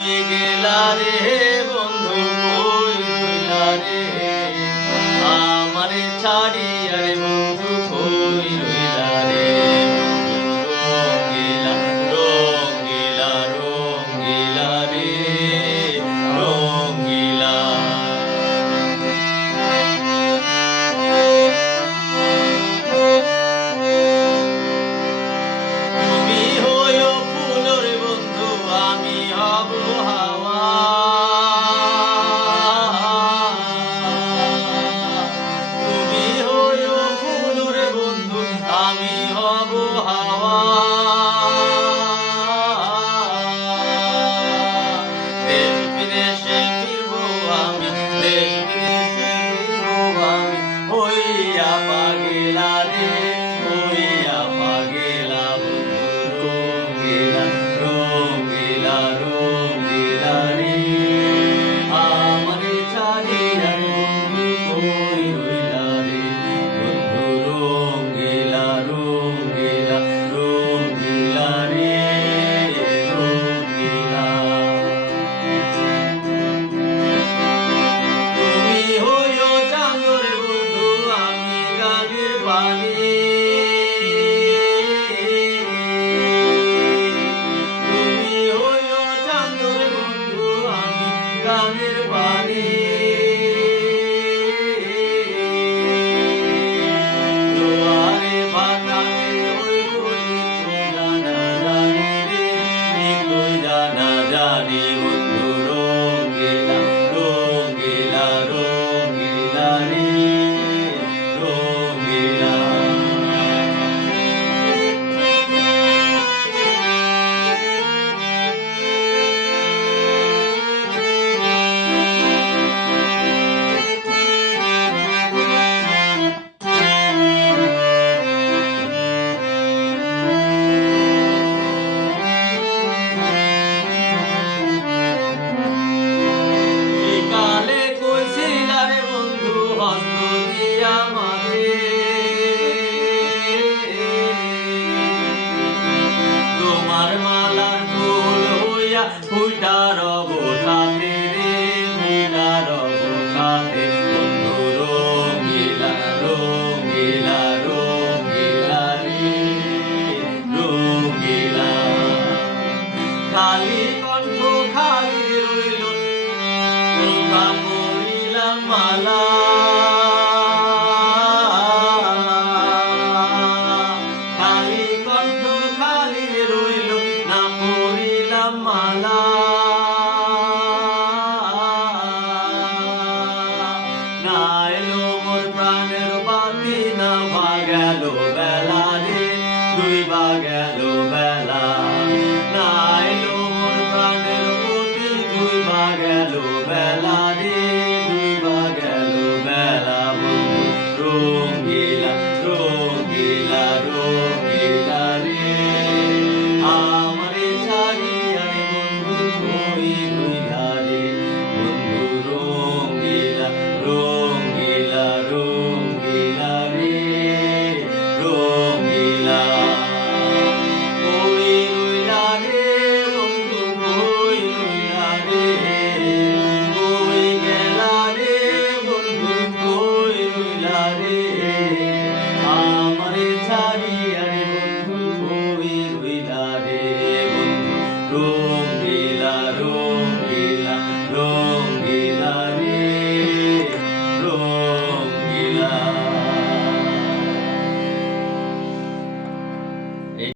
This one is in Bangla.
গেলা রে বন্ধু কই রইলা রে আমারে ছাড়িয়া রে বন্ধু কই রইলা রে রঙ্গিলা রঙ্গিলা রঙ্গিলা রে রঙ্গিলা তুমি হইও ফুলের বন্ধু আমি হব হাওয়া তুমি হইও ফুলের বন্ধু আমি হব হাওয়া দেশ বিদেশে ফিরবো আমি দেশ বিদেশে ফিরবো আমি হইয়া পাগলা রে হইয়া পাগলা বন্ধু রঙ্গিলা রঙ্গিলা রঙ্গিলা রে আমারে ছাড়িয়া বন্ধু কই রইলা রে বন্ধু রঙ্গিলা রঙ্গিলা রঙ্গিলা রে রঙ্গিলা তুমি হইও চাঁদরে বন্ধু আমি গানের বাণী তুমি হইও চাঁদরে বন্ধু আমি গানের বাণী জোয়ারে ভাটাতে হইব নিত্য জানা জানি রে নিত্য জানা জানি বন্ধু রঙ্গিলা রঙ্গিলা রঙ্গিলা রে রঙ্গিলা কালে কইছিলা রে বন্ধু হস্ত দিয়া মাঝে তোমার মালার ফুল হইয়া ফুইটা রব